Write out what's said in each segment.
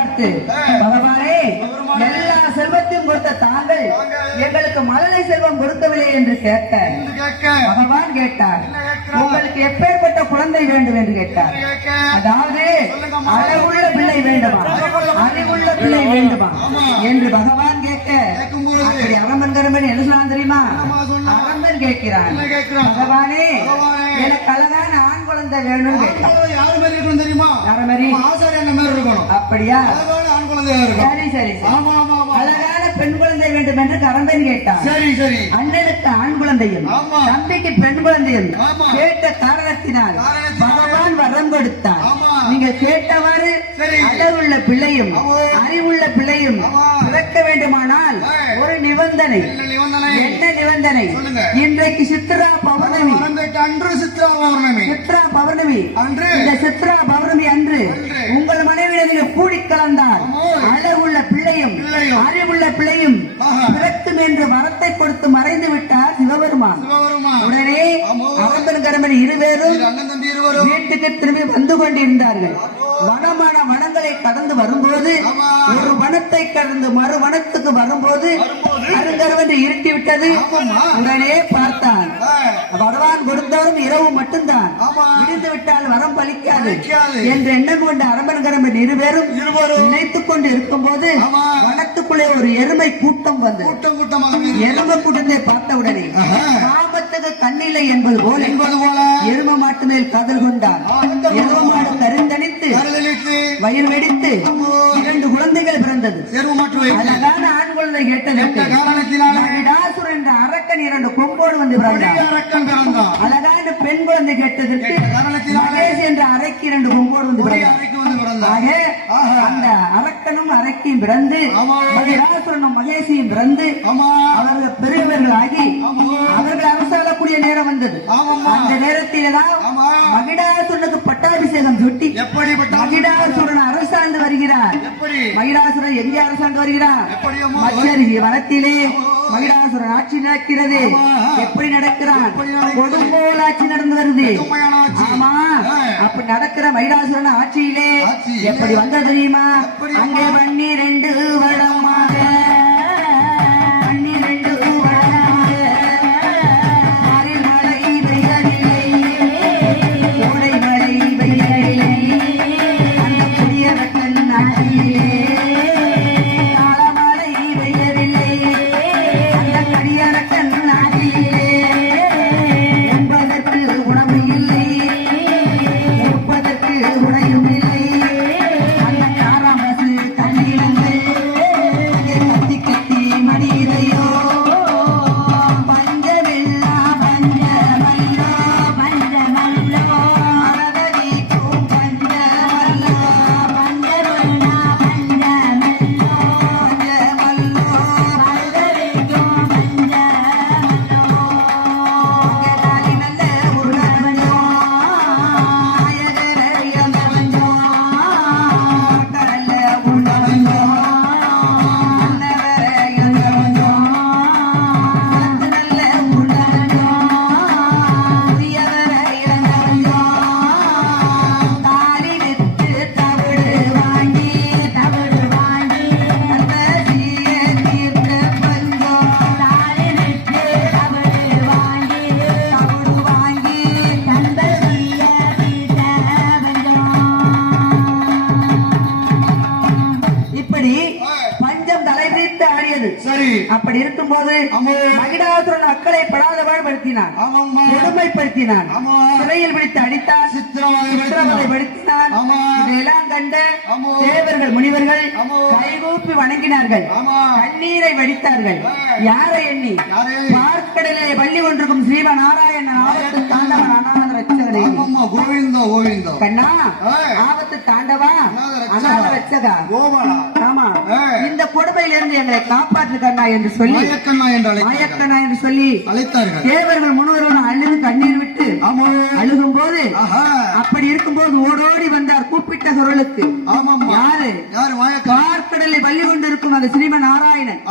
பார்த்து, பகவானே, எல்லா செல்வத்தையும் கொடுத்த தாங்கள் எங்களுக்கு மழலை செல்வம் கொடுக்கவில்லை என்று கேட்க பகவான் கேட்டார், உங்களுக்கு எப்பேற்பட்ட குழந்தை வேண்டும் என்று கேட்டார். அதாவது அழகுள்ள பிள்ளை வேண்டுமா, அறிவுள்ள பிள்ளை வேண்டுமா என்று பகவான் கேட்க, அப்படி அரம்பன் கரம்பன் என்ன சொன்னான் தெரியுமா? அரம்பன் கேட்கிறான், பகவானே, எனக்கு அழகான ஆண் குழந்தை வேணும்னு கேட்டான். யாரு மாதிரி இருக்கணும் தெரியுமா? யார மாதிரி? ஆசாரியன் மாதிரி இருக்கணும். அப்படியா? அழகான ஆண் குழந்தையா இருக்கும். சரி சரி. ஆமா ஆமா ஆமா. அழகான பெண் குழந்தை வேண்டும் என்று கரம்பன் கேட்டான். சரி சரி. அண்ணனுக்கு ஆண் குழந்தையும் தம்பிக்கு பெண் குழந்தையும் கேட்ட காரணத்தினால் பகவான் வரம் கொடுத்தார். நீங்க கேட்டவாறு அழகுள்ள பிள்ளையும் அறிவுள்ள பிள்ளையும் பிறக்க வேண்டுமானால் ஒரு நிபந்தனை. என்ன நிபந்தனை? இன்றைக்கு சித்ரா பௌர்ணமி. அன்று சித்ரா பௌர்ணமி. சித்ரா பௌர்ணமி அன்று, இந்த சித்ரா பௌர்ணமி அன்று உங்கள் மனைவியில் நீங்க கூடி கலந்தால் அழகுள்ள பிள்ளையும் அறிவுள்ள பிள்ளையும் பிறக்கும் என்று வரத்தை கொடுத்து மறைந்து விட்டார் சிவபெருமான். உடனே அரம்பன் கரம்பன் இருவரும் வீட்டுக்கு திரும்பி வந்து கொண்டிருந்தார்கள். வனமான வனங்களை கடந்து வரும்போது, ஒரு வனத்தை கடந்து மறு வனத்துக்கு வரும்போது அருங்கருவென்று இருட்டி விட்டது. உடனே பார்த்தான், பகவான் கொடுத்தவரும் இரவு மட்டும்தான், விடுந்து விட்டால் வரம் பலிக்காது என்று எண்ணம் கொண்ட அரம்பன் கரம்பன் இருவரும் நினைத்துக் கொண்டு இருக்கும் போது வனத்துக்குள்ளே ஒரு எருமை கூட்டம் வந்து, எருமை கூட்டத்தை பார்த்தவுடனே ஆபத்துக்கு கண்ணில்லை என்பது போல எரும மாட்டு மேல் காதல் கொண்டார். எரும மாடு கருந்தணித்து வயிறு வெடித்து 2 குழந்தைகள் பிறந்தது. அழகான ஆண் குழந்தை கேட்டதற்கு மகிடாசுரன் என்ற அரக்கன் 2 கொம்போடு வந்து பிறந்தான். அழகான பெண் குழந்தை கேட்டதற்கு மகேஷ் என்ற அரைக்கு 2 கொம்போடு வந்து பிறந்தான். அந்த அரக்கனும் அரக்கியும் பிறந்து மகிடாசுரனும் மகேஷையும் பிறந்து அவர்கள் பெரியவர்கள் ஆகி அவர்கள் அரசாளக்கூடிய நேரம் வந்தது. அந்த நேரத்தில்தான் மகிடாசுரனுக்கு பட்டாபிஷேகம் சுட்டி மகிடாசுரன் அரசாண்டு வருகிறார். மகிடாசுரன் எங்கே அரசாண்டு வருகிறார்? மச்சரிகி வனத்திலே மகிடாசுரன் ஆட்சி நடக்கிறது. எப்படி நடக்கிறான்? கொடுங்கோல் ஆட்சி நடந்து வருது. ஆமா, அப்படி நடக்கிற மகிடாசுரன் ஆட்சியிலே எப்படி வந்த தெரியுமா? அங்கே 12 வருடமாக அப்படி இருக்கும் போது மகிடாசுரன் மக்களை படாதபாடு படுத்தினான், கொடுமைப்படுத்தினான், சிறையில் பிடித்து அடித்தான், சித்திரவதைப்படுத்தினான். இதையெல்லாம் கண்ட தேவர்கள் முனிவர்கள் கைகூப்பி வணங்கினார்கள், கண்ணீரை வடித்தார்கள். யாரை எண்ணி? பார்க்கடலே பள்ளி கொண்டிருக்கும் ஸ்ரீம நாராயணன் ஆபத்து தாண்டவன் அநாத ரட்சகனை. கண்ணா, ஆபத்து தாண்டவா அநாத ரட்சகா. ஆமா, இந்த கொடுமையிலிருந்து எங்களை காப்பாற்று கண்ணா என்று சொல்லி மாயக்கண்ணா என்று சொல்லி அழைத்தார்கள். தேவர்கள் முனிவர்களும் அழுது கண்ணீர் விட்டு அழுகும் போது, அப்படி இருக்கும் போது ஓடோடி வந்தார் கூப்பிட்ட குரலுக்கு. யாரு? பார்க்கடலை பள்ளி கொண்டிருக்கும் அந்த ஸ்ரீமன் நாராயணன்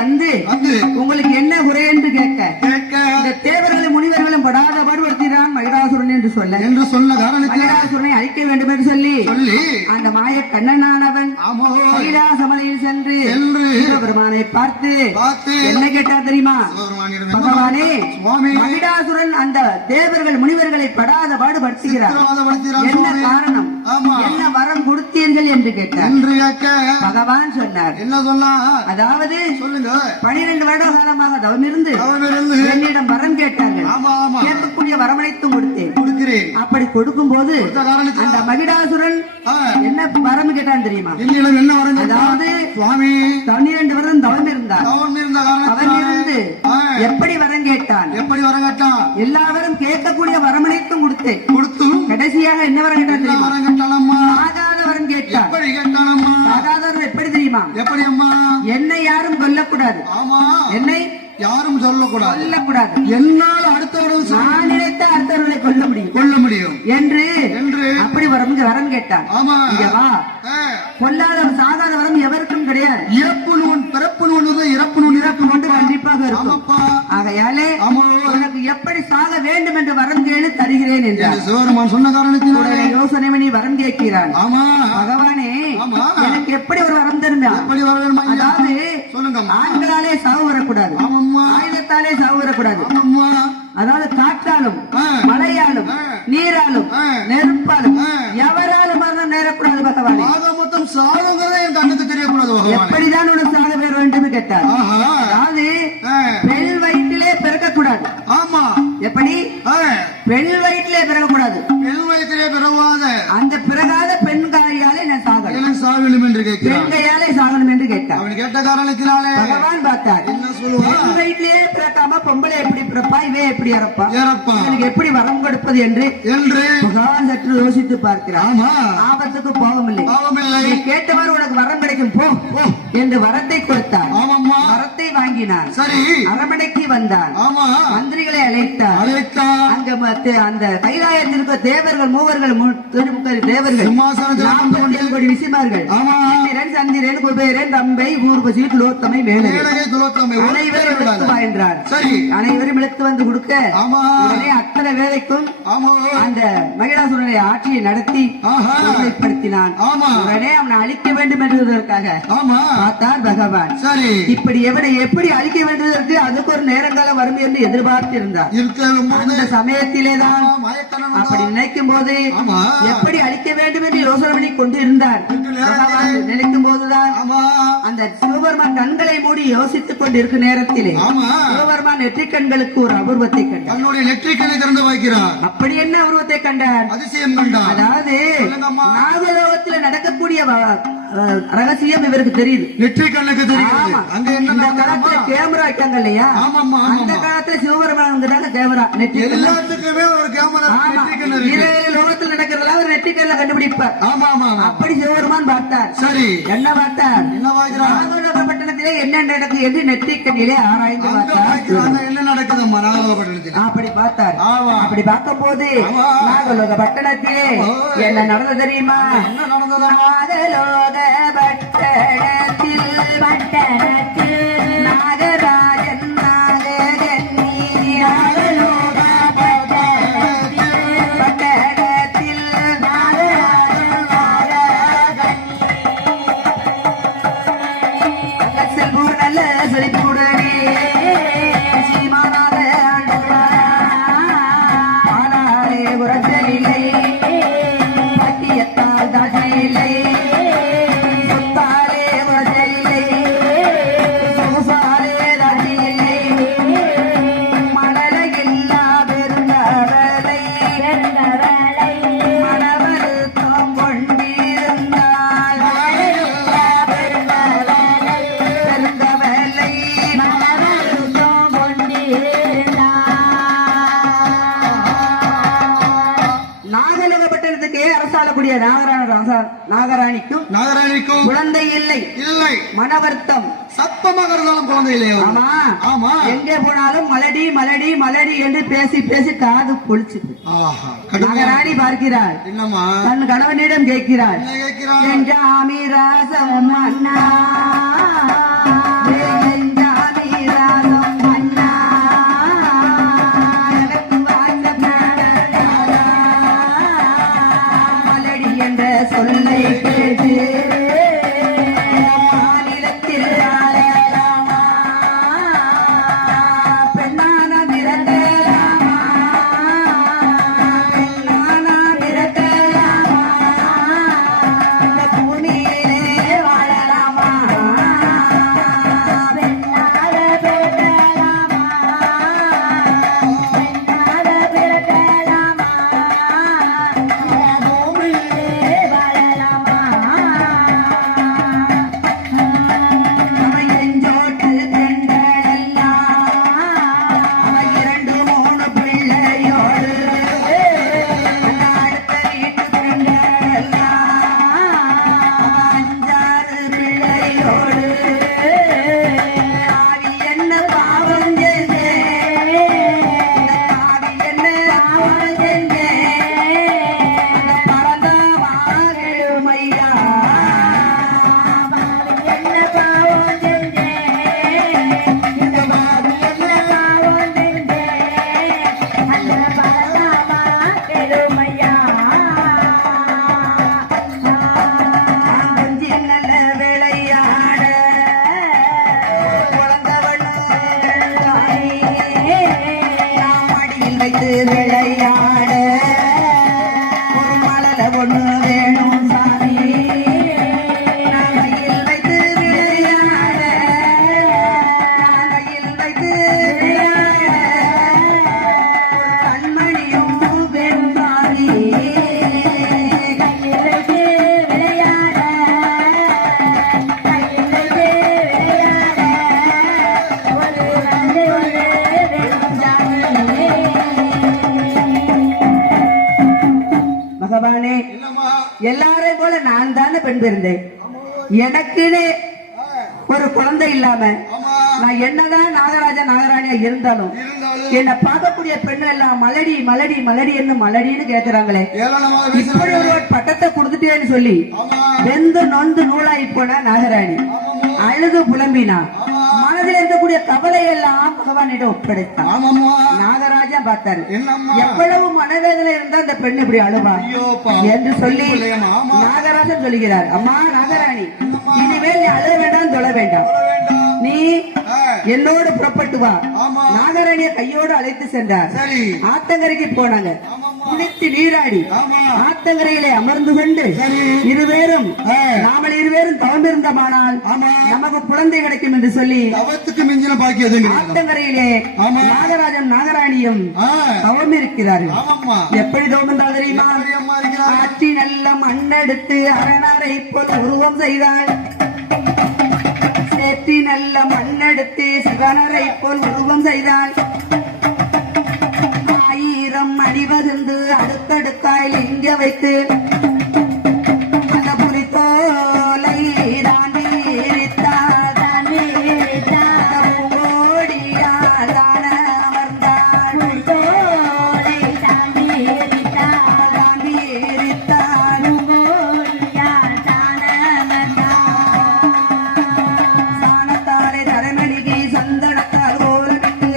வந்து உங்களுக்கு என்ன குறை என்று கேட்க, இந்த தேவர்களும் முனிவர்களும் படாத பாடுபடுத்தினான் மகிடாசுரன் என்று சொன்ன காரணத்தில் மகிடாசுரனை அழிக்க வேண்டும் என்று சொல்லி அந்த மாய கண்ணனானவன் ஆமோ கைலாசமலையில் சென்று சென்று சிவபெருமானை பார்த்து பார்த்து என்ன கேட்டா தெரியுமா? சிவபெருமானிடம் பகவானே, சுவாமி மகிடாசுரன் அந்த தேவர்கள் முனிவர்களை படாத பாடுபடுத்துகிறார். என்ன காரணம்? ஆமா என்ன வரம் கொடுத்தீர்கள் என்று கேட்டார். என்று கேட்க பகவான் சொன்னார், என்ன சொன்னா அதாவது சொல்லுங்க. 12 வருட காலமாக தவமிருந்து அவனிருந்து என்னிடம் வரம் கேட்டார்கள். ஆமா ஆமா கேட்கக்கூடிய வரமனைத்தும் கொடுத்தேன். கொடுக்கிறேன். அப்படி கொடுக்கும் போது கொடுத்த காரணத்தினால் அந்த மகிடாசுரன் என்ன வரம் கேட்டான் தெரியுமா? என்னிடம் என்ன வரம் கேட்டான்? அதாவது சுவாமி 12 வருடம் தவம் இருந்தார். தவம் இருந்த அவன் காரணத்தினால் இருந்து எப்படி வரம் கேட்டான்? எப்படி வரம் கேட்டான்? எல்லாவரும் கேட்கக்கூடிய வரமனைத்தும் கொடுத்தேன். கொடுத்தும் கடைசியாக என்ன வரம் கேட்டான் என்ன தெரியுமா? வரம் கேட்டாலம்மா? சாகாத வரம் கேட்டான். எப்படி கேட்டானம்மா? சாகாத வரம் எப்படி தெரியுமா? எப்படி அம்மா? என்னை யாரும் கொல்லக்கூடாது. ஆமா என்னை யாரும் சொல்லக்கூடாது. கொல்லக்கூடாது. என்னால் அடுத்தவர்கள் நான் நினைத்த அடுத்தவர்களை கொல்ல முடியும் கொள்ள முடியும் என்று என்று அப்படி வரம் கேட்டான். ஆமா இங்க வா. கொல்லாத சாகாத வரம் எவருக்கும் கிடையாது. இறப்பு நூன் பிறப்பு நூன் இறப்பு நூன் இறப்பு கொண்டு கண்டிப்பாக இருக்கும். ஆமாப்பா ஆகையாலே ஆமா உனக்கு எப்படி சாக வேண்டும் என்று வரம் கேளு தருகிறேன் என்றார். சிவபெருமான் சொன்ன காரணத்தினால உடனே யோசனை பண்ணி வரம் கேட்கிறான். ஆமா பகவானே, ஆமா எனக்கு எப்படி ஒரு வரம் தருந்தா? எப்படி வர வேணுமா? அதாவது சொல்லுங்க. ஆண்களாலே சாவு வரக்கூடாது, ஆமாம்மா ஆயுதத்தாலே சாவு வரக்கூடாது. ஆமாம்மா அதாவது காற்றாலும் ஆ. மழையாலும் ஆ. நீராலும் ஆ. நெருப்பாலும் ஆ. எவராலும் மரணம் நேரக்கூடாது பகவானே. ஆக மொத்தம் சாவுங்கிறதே என் கண்ணுக்கு தெரியக்கூடாது பகவானே. எப்படிதான் உனக்கு சாக பெற வேண்டும் கேட்டார். ஆஹா அதாவது ஆ. பெண் வயிற்றிலே பிறக்கக்கூடாது. ஆமா எப்படி? ஆ. பெண் வயிற்றிலே பிறக்கக்கூடாது. பெண் வயத்திலே பிறவாத அந்த பிறகாத பெண் கையாலே நான் சாகணும், எனக்கு சாவிலும் என்று கேட்கிறான். பெண் கையாலே சாகணும் என்று கேட்டார். அவன் கேட்ட காரணத்தினாலே பகவான் பார்த்தார், என்ன சொல்லுவான்? பெண் வயிற்றிலே பிறக்காம பொம்பளை எப்படி பிறப்பா, இவன் எப்படி இறப்பா, ஏறப்பா எனக்கு எப்படி வரம் கொடுப்பது என்று என்று பகவான் சற்று யோசித்து பார்க்கிறார். ஆமா ஆபத்துக்கு போகவில்லை. பாவமில்லை. நீ கேட்டவர் உனக்கு வரம் கிடைக்கும் போ என்று வரத்தை கொடுத்தார். ஆமாம்மா வரத்தை வாங்கினார். சரி அரமனைக்கு வந்தார். ஆமா மந்திரிகளை அழைத்தார். அழைத்தா அங்க அந்த கைலாயத்தில் இருக்க தேவர்கள் மூவர்கள் தேவர்கள் சிம்மாசனத்தில் அமர்ந்து கொண்டு 47 கோடி ரிஷிமார்கள் ஆமா இந்திரன், சந்திரன், குபேரன், ரம்பை, ஊர்வசி, துலோத்தமை, மேனகை மேலகை துலோத்தமை அனைவரும் இழுத்து வா என்றார். சரி அனைவரும் இழுத்து வந்து கொடுக்க ஆமா உடனே அத்தனை வேலைக்கும் ஆமா அந்த மகிழாசுரனை ஆட்சியை நடத்தி ஆஹா உண்மைப்படுத்தினான். ஆமா உடனே அவனை அழிக்க வேண்டும் என்பதற்காக ஆமா பார்த்தார் பகவான். சரி இப்படி எவனை எப்படி அழிக்க வேண்டியதற்கு அதுக்கு ஒரு நேரங்காலம் வரும் என்று எதிர்பார்த்து இருந்தார். அந்த சமயத்திலேதான் மயக்கணம் அப்படி நினைக்கும் போது ஆமா எப்படி அழிக்க வேண்டும் என்று யோசனை பண்ணி கொண்டு இருந்தார். பகவான் நினைக்கும் போதுதான் ஆமா அந்த சிவபெருமான் கண்களை மூடி யோசித்துக் கொண்டிருக்கும் நேரத்திலே ஆமா சிவபெருமான் நெற்றிக் கண்களுக்கு ஒரு அபூர்வத்தை கண்டார். தன்னுடைய நெற்றிக்கலை திறந்து வைக்கிறார். அப்படி என்ன அபூர்வத்தை கண்டார்? அதிசயம் கண்டார். அதாவது சொல்லுங்கம்மா. நாகலோகத்தில் நடக்கக்கூடிய ரகசியம் இவருக்கு தெரியுது. நெற்றிக்கண்ணுக்கு தெரியுது. ஆமா. அங்க என்ன இந்த நடக்குதும்மா? காலத்துல கேமரா வைக்காங்க இல்லையா? ஆமாம்மா அந்த ஆமாம்மா காலத்துல சிவபெருமான் கேமரா நெற்றிக்கண்ணு. எல்லாத்துக்குமே ஒரு கேமரா ஆமா. நெற்றிக்கண்ணு இருக்கு. இரவு லோகத்தில் நடக்கிறதெல்லாம் ஒரு நெற்றிக்கல்ல கண்டுபிடிப்பார். ஆமா ஆமா ஆமா அப்படி சிவபெருமான் பார்த்தார். சரி என்ன பார்த்தார்? என்ன வாய்க்கிறான்? நாகலோக பட்டணத்திலே என்ன நடக்குது என்று நெற்றிக்கண்ணிலே ஆராய்ந்து அங்க பார்த்தார். வாய்க்கிறாங்க. என்ன நடக்குதும்மா நாகலோகப்பட்டினத்தில்? அப்படி பார்த்தார். ஆமா. அப்படி பார்க்கும் போது ஆமா. நாகலோக பட்டணத்திலே ஓ. என்ன நடந்தது தெரியுமா? என்ன நடந்ததா? நாகலோக பட்டணத்தில் நாகராஜன் நாககன்னி நாகலோக பட்டணத்தில் நாகராஜன் நாககன்னி செல்பூர் நல்ல செழிப்புடனே சீமானாக ஆனாலே உரசலில்லை, பட்டியத்தால் தாசையில்லை, சொத்தாலே உரசலில்லை, சொகுசாலே தாசியில்லை, மணலையில்லா பெருந்தவளை மணவருத்தம் கொண்டிருந்தாள். பெருந்தவளை மணவருத்தம் நாகலோக பட்டணத்துக்கு அரசாளக்கூடிய நாகராணிக்கும் நாகராணிக்கும் குழந்தை இல்லை, இல்லை. மனவர்த்தம். சத்தமாக இருந்தாலும் குழந்தை இல்லையா? ஆமா ஆமா எங்கே போனாலும் மலடி மலடி மலடி என்று பேசி பேசி காது பொழிச்சுது. ஆஹா கடுமையா. நாகராணி பார்க்கிறார். என்னம்மா தன் கணவனிடம் கேட்கிறார், என்ன கேட்கிறான்? செஞ்சாமி ராசம் அண்ணா, செஞ்சாமி ராசம் அண்ணா, எனக்கு வாசம் மலடி என்ற சொல்லை இருந்தேன். எனக்குன்னு ஒரு குழந்தை இல்லாம ஆமா நான் என்னதான் நாகராணியா இருந்தாலும் என்னை பார்க்கக்கூடிய பெண்ணு எல்லாம் மலடி மலடி மலடி என்ன மலடின்னு கேக்குறாங்களே, ஏளனமாக இப்படி பேசுறாங்க. ஒரு பட்டத்தை கொடுத்துட்டேன்னு சொல்லி ஆமா வெந்து நொந்து நூலாகி போன நாகராணி அழுது புலம்பினா. மனதில் இருக்கக்கூடிய கவலை எல்லாம் பகவானிடம் ஒப்படைத்தான். ஆமாம்மா நாகராஜா பார்த்தாரு, என்னம்மா எவ்வளவு மனவேதனை இருந்தா அந்த பெண் இப்படி அழுவா ஐயோ பா என்று சொல்லி பிள்ளையம்மா, ஆமா. நாகராஜன் சொல்லுகிறார், அம்மா நாகராணி என்னம்மா? இனிமேல் நீ அழுக வேண்டாம் தொழ வேண்டாம், சொல்ல வேண்டாம். நீ என்னோடு புறப்பட்டு வா. ஆமா நாகராணியை கையோடு அழைத்து சென்றார். சரி ஆத்தங்கரைக்கு போனாங்க. ஆமாம்மா குளித்து நீராடி ஆமா ஆத்தங்கரையிலே அமர்ந்து கொண்டு சரி இருவேரும் நாமல் இருவேரும் தவம் இருந்தமானால் ஆமா நமக்கு குழந்தை கிடைக்கும் என்று சொல்லி தவத்துக்கு மிஞ்சின பாக்கி எதுவும் கிடையாது. ஆத்தங்கரையிலே ஆமா. நாகராஜன் நாகராணியும் தவம் இருக்கிறார்கள். ஆமாம்மா எப்படி தவம் என்றால் தெரியுமா? எப்படி அம்மா இருக்கிறார்? ஆற்றி நல்ல மண்ணெடுத்து அரணரை போல் உருவம் செய்தாள். சேற்றி நல்ல மண்ணெடுத்து சிவனரை போல் உருவம் செய்தாள். 1000 அடிவருந்து அடுத்தடுக்காய் இங்க வைத்து அந்த புலித்தோலை தாண்டி எரித்தாள். ஓடியாள் தான அமர்ந்தாள். தாண்டி எரித்தாள். சாணத்தாலே தலைமணிக்கு சந்தனத்தால் ஓலமிட்டு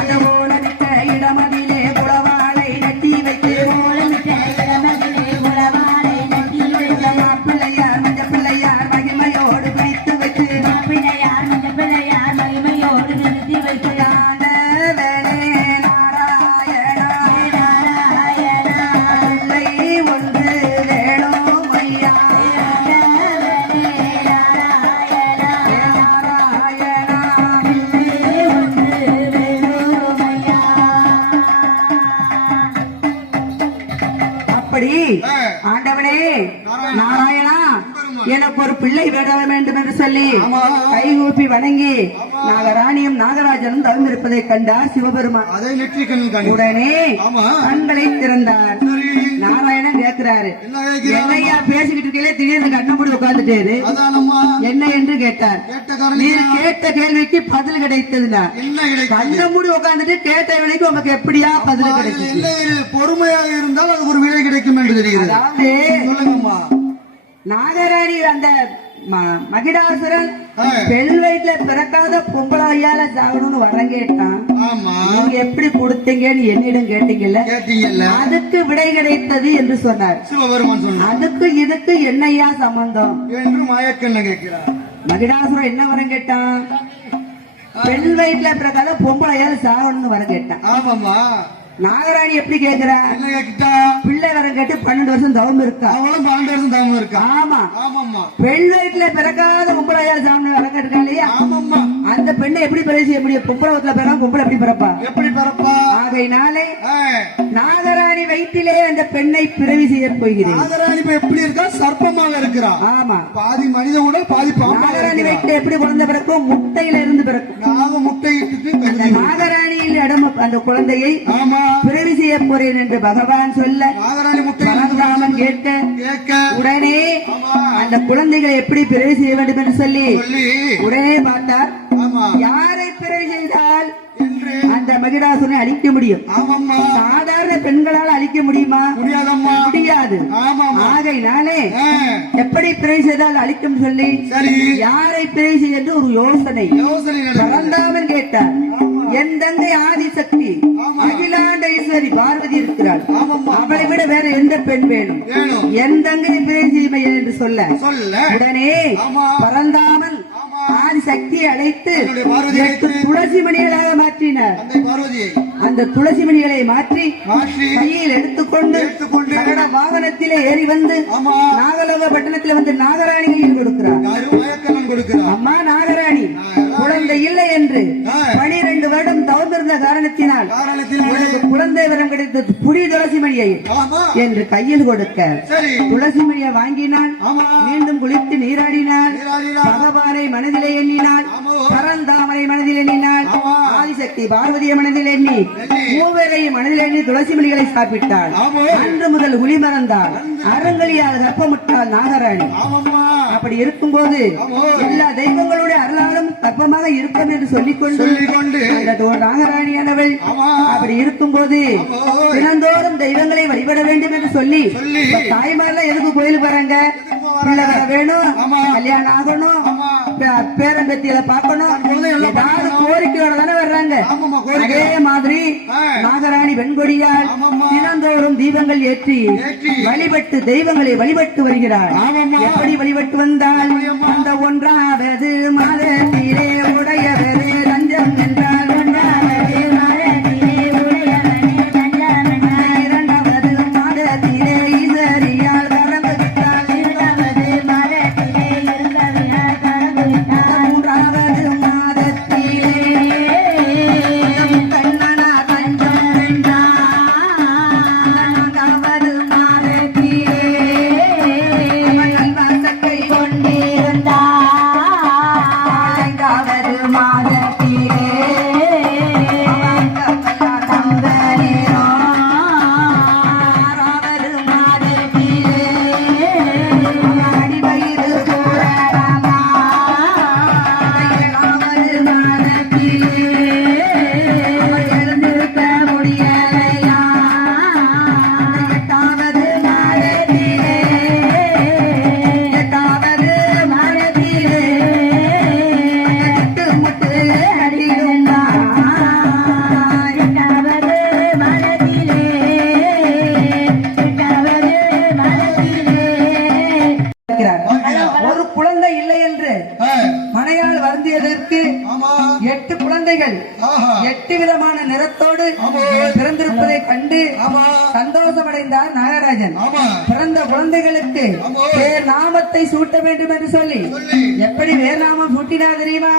அந்த ஓலமிட்ட இடமதிலே புலவாளை நட்டி வைத்து மாப்பிள்ளையார் மஞ்ச பிள்ளையார் மகிமையோடு பிடித்து வைத்து ஞானவேலே நாராயணா பிள்ளை ஒன்று வேணும் ஐயா. அப்படி ஆண்டவனே நாராயணா எனக்கு ஒரு பிள்ளை விட வேண்டும் என்று சொல்லி கைகூப்பி வணங்கி நாகராணியும் நாகராஜனும் தவம் இருப்பதை கண்டார் சிவபெருமான். அதை நெற்றிக்கண் கண்டு உடனே ஆமா கண்களை திறந்தார். சரி நாராயணன் கேட்கிறாரு, என்ன கேட்கிறார்? என்னையா பேசிக்கிட்டு இருக்கீங்களே திடீர்னு கண்ண மூடி உட்கார்ந்துட்டாரு, அதானம்மா என்ன என்று கேட்டார். கேட்ட நீர் காரணம் கேட்ட கேள்விக்கு பதில் கிடைத்ததுனா என்ன கிடைக்கும்? கண்ண மூடி உட்கார்ந்துட்டு கேட்ட வேலைக்கு உனக்கு எப்படியா பதில் கிடைக்கும்? இல்லை பொறுமையாக இருந்தால் அதுக்கு ஒரு விலை கிடைக்கும் என்று தெரிகிறது. அதாவது சொல்லுங்கம்மா. நாகராணி அந்த மகிடாசுரன் ஆ. பெண் வயிற்றுல பிறக்காத பொம்பளை ஐயால சாகணும்னு வரம் கேட்டான். ஆமா நீங்க எப்படி கொடுத்தீங்கன்னு என்னிடம் கேட்டீங்கல்ல, கேட்டீங்கல்ல அதுக்கு விடை கிடைத்தது என்று சொன்னார். சிவபெருமான் சொன்னார் அதுக்கு இதுக்கு என்னையா சம்பந்தம்? என்று மாயக்கண்ண கேட்கிறார். மகிடாசுரன் என்ன வரம் கேட்டான்? பெண் வயிற்றுல பிறக்காத பொம்பளை ஐயால சாகணும்னு வரம் கேட்டான். ஆமாம்மா நாகராணி எப்படி கேக்குறா? என்ன கேட்டா? பிள்ளை வரம் கேட்டு 12 வருஷம் தவம் இருக்கா. அவளும் 12 வருஷம் டைம் இருக்கா? ஆமா, ஆமாம்மா பெண் வயிற்றுல பிறக்காத பொம்பளை ஐயால சாகணும்னு வரம் கேட்டிருக்கா இல்லையா? ஆமாம்மா அந்த பெண்ணை எப்படி பிறகு செய்ய முடியும்? பொம்பளை வயிற்றுல பிறக்காம பொம்பளை எப்படி பிறப்பா? எப்படி பிறப்பா? ஆகையினாலே நாகராணி வயிற்றிலே அந்த பெண்ணை பிறவி செய்ய போகிறேன். நாகராணி இப்ப எப்படி இருக்கா? சர்ப்பமாக இருக்கிறா. ஆமா, பாதி மனித உடல் பாதி பாம்பாக நாகராணி இருக்கிறா. வயிற்றுல எப்படி குழந்தை பிறக்கும்? முட்டையில இருந்து பிறக்கும். நாக முட்டையிட்டு அந்த கஞ்சி. நாகராணியில் இடம் அந்த குழந்தையை ஆமா பிறவி செய்ய போறேன் என்று பகவான் சொல்ல நாகராணி முட்டை பரந்தாமன் கேட்க கேட்க உடனே ஆமா அந்த குழந்தைகளை எப்படி பிறவி செய்ய வேண்டும் என்று சொல்லி சொல்லி உடனே பார்த்தார். ஆமா யாரை பிறவி செய்தால் என்று அந்த மகிடாசுரனை அழிக்க முடியும்? ஆமாம்மா சாதாரண பெண்களால் அழிக்க முடியுமா? முடியாதம்மா. முடியாது. ஆமாம்மா ஆகையினாலே ஆ, எப்படி பிறவி செய்தால் அழிக்கும் சொல்லி சரி யாரை பிறவி செய்ய என்று ஒரு யோசனை யோசனை நடந்தது. பரந்தாமன் கேட்டார். என் தங்கை ஆதிசக்தி அகிலாண்ட ஈஸ்வரி பார்வதி இருக்கிறாள், ஆமாம்மா அவளை விட வேற எந்த பெண் வேணும்? வேணும் என் தங்கை பிறவி செய்ய என்று சொல்ல சொல்ல உடனே ஆமா பரந்தாமன் ஆமா ஆதிசக்தியை அழைத்து தன்னுடைய பார்வதியை 8 துளசி மணிகளாக மாற்றினார். தந்தை பார்வதியை அந்த துளசி மணிகளை மாற்றி மாற்றி கையில் எடுத்துக்கொண்டு கன்னட வாகனத்திலே ஏறி வந்து ஆமா நாகலோக பட்டணத்தில் வந்து நாகராணியையும் கொடுக்கிறார். யாரும் மயக்கண்ணன் கொடுக்கிறார். அம்மா நாகராணி குழந்தை இல்லை என்று 12 வருடம் தவம் இருந்த காரணத்தினால் காரணத்தில் உனக்கு குழந்தை வரம் கிடைத்தது புடி துளசி மணியை ஆமா என்று கையில் கொடுக்க சரி துளசி மணியை வாங்கினாள். ஆமா மீண்டும் குளித்து நீராடினாள். நீராடினார். பகவானை மனதிலே எண்ணினாள். ஆமோ பரந்தாமரை மனதில் எண்ணினாள். ஆமா. ஆதிசக்தி பார்வதியை மனதில் எண்ணி எண்ணி. மூவரையும் மனதில் எண்ணி துளசி மணிகளை சாப்பிட்டாள். ஆமா. அன்று முதல் உளி மறந்தாள். அறங்கலியால் கர்ப்பமுற்றாள் நாகராணி. ஆமாம்மா. அப்படி இருக்கும்போது ஆமா. எல்லா தெய்வங்களுடைய அருளாலும் கர்ப்பமாக இருக்கும் என்று சொல்லிக்கொண்டு அந்த நாகராணியானவள் ஆமா. அப்படி இருக்கும்போது ஆமா. தினந்தோறும் தெய்வங்களை வழிபட வேண்டும் என்று சொல்லி இப்ப தாய்மாரெல்லாம் எதுக்கு கோயிலுக்கு வராங்க? பிள்ளை வர வேணும், ஆமா. கல்யாணம் ஆகணும், ஆமா. பேரம்பத்தியில பார்க்கணும், ஏதாவது கோரிக்கையோட தானே வர்றாங்க. ஆமாம்மா, கோரிக்கை. அதே மாதிரி நாகராணி வெண்கொடியால் ஆமாம்மா. தினந்தோறும் தீபங்கள் ஏற்றி ஏற்றி வழிபட்டு தெய்வங்களை வழிபட்டு வருகிறாள். ஆமாம்மா. எப்படி வழிபட்டு வந்தால் அந்த ஒன்றாவது மாதத்திலே உடையவரே தஞ்சம் என்றால் ஒன்றாவது மாதத்திலே உடையவரே தஞ்சம் என்றால் இரண்டாவது மாதத்திலே ஈசரியால் கறந்து விட்டால் இரண்டாவது மாதத்திலே இருந்தவியால் கறந்து விட்டால் மூன்றாவது மாதத்திலே கண்ணனா தஞ்சம் என்றால் நான்காவது மாதத்திலே கல்வாசத்தை கொண்டிருந்தார். ஐந்தாவது மாதத்திலே தந்தனிரோ. ஆறாவது மாதத்திலே அடிவயிறு கூறலாமா. ஏழாவது மாதத்திலே எழுந்திருக்க முடியலையா. எட்டாவது மாதத்திலே எட்டாவது மாதத்திலே முட்டு அடிடுமா. எட்டாவது மாதத்திலே எட்டாவது மாதத்திலே ஒரு குழந்தை இல்லை என்று மனையால் வருந்தியதற்கு ஆமா. 8 குழந்தைகள் ஆஹா. 8 விதமான நிறத்தோடு பிறந்திருப்பதை கண்டு ஆமா. சந்தோஷமடைந்தார் நாகராஜன். ஆமா. பிறந்த குழந்தைகளுக்கு ஆமா. வேறு நாமத்தை சூட்ட வேண்டும் என்று சொல்லி எப்படி வேறு நாமம் சூட்டினார் தெரியுமா?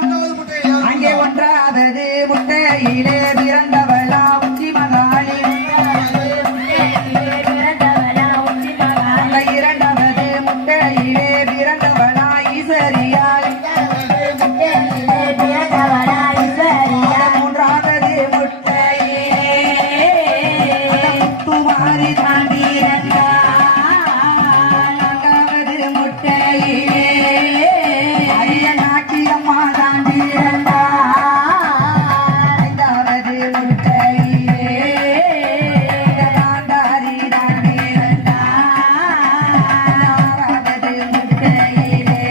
அங்கே ஒன்றாவது முட்டையிலே பிறந்தவளா உச்சி மகாளி. அந்த இரண்டாவது முட்டையிலே பிறந்தவளா ஈசரியாய். மூன்றாவது முட்டையிலே முத்துமாரி தாண்டியிருந்தாள். நான்காவது முட்டையிலே அரிய நாட்டியம்மா தாண்டியிருந்தாள். ஐந்தாவது முட்டையிலே காந்தாரி தாண்டியிருந்தாள். ஆறாவது முட்டையிலே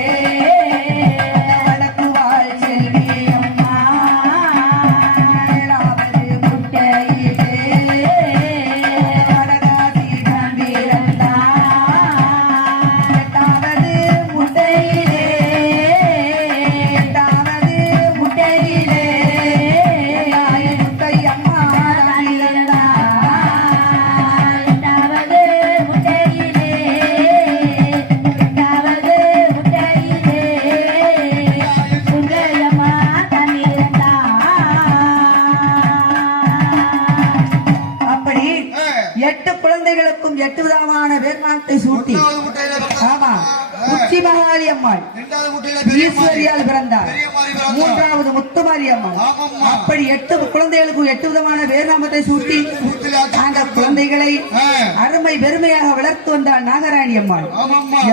வடக்குவாழ் செல்வியம்மா. ஏழாவது முட்டையிலே வடகாசி தாண்டியிருந்தாள். எட்டாவது முட்டையிலே எட்டாவது முட்டையிலே தாய் முத்தையம்மா தாண்டியிருந்தாள். எட்டாவது முட்டையிலே எட்டாவது முட்டையிலே சுங்கையம்மா தாண்டியிருந்தாள். அப்படி 8 குழந்தைகளுக்கும் 8 விதமான வேர்மானத்தை சூட்டி ஆமா உச்சி மகாளி அம்மாள் ஈஸ்வரியால் பிறந்தார். மூன்றாவது முத்துமாரி அம்மாள். அப்படி 8 குழந்தைகளுக்கும் 8 விதமான வேர்நாமத்தை சூட்டி அந்த குழந்தைகளை அருமை பெருமையாக வளர்த்து வந்தாள் நாகராணி அம்மாள்.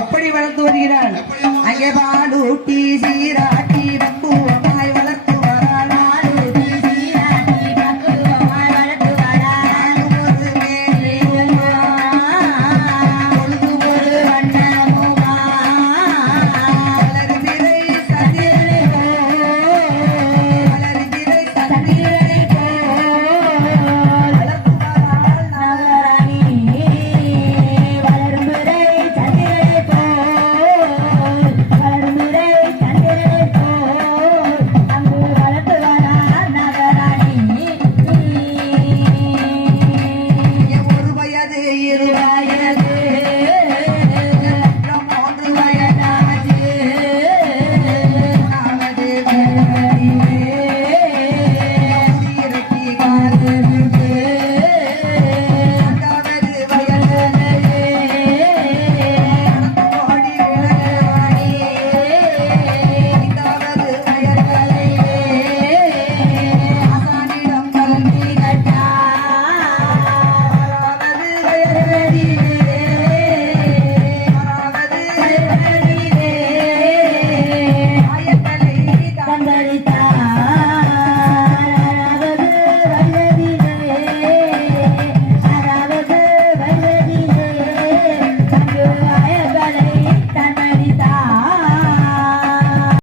எப்படி வளர்த்து வருகிறாள்? அங்கே பாலூட்டி சீராட்டி பக்குவம்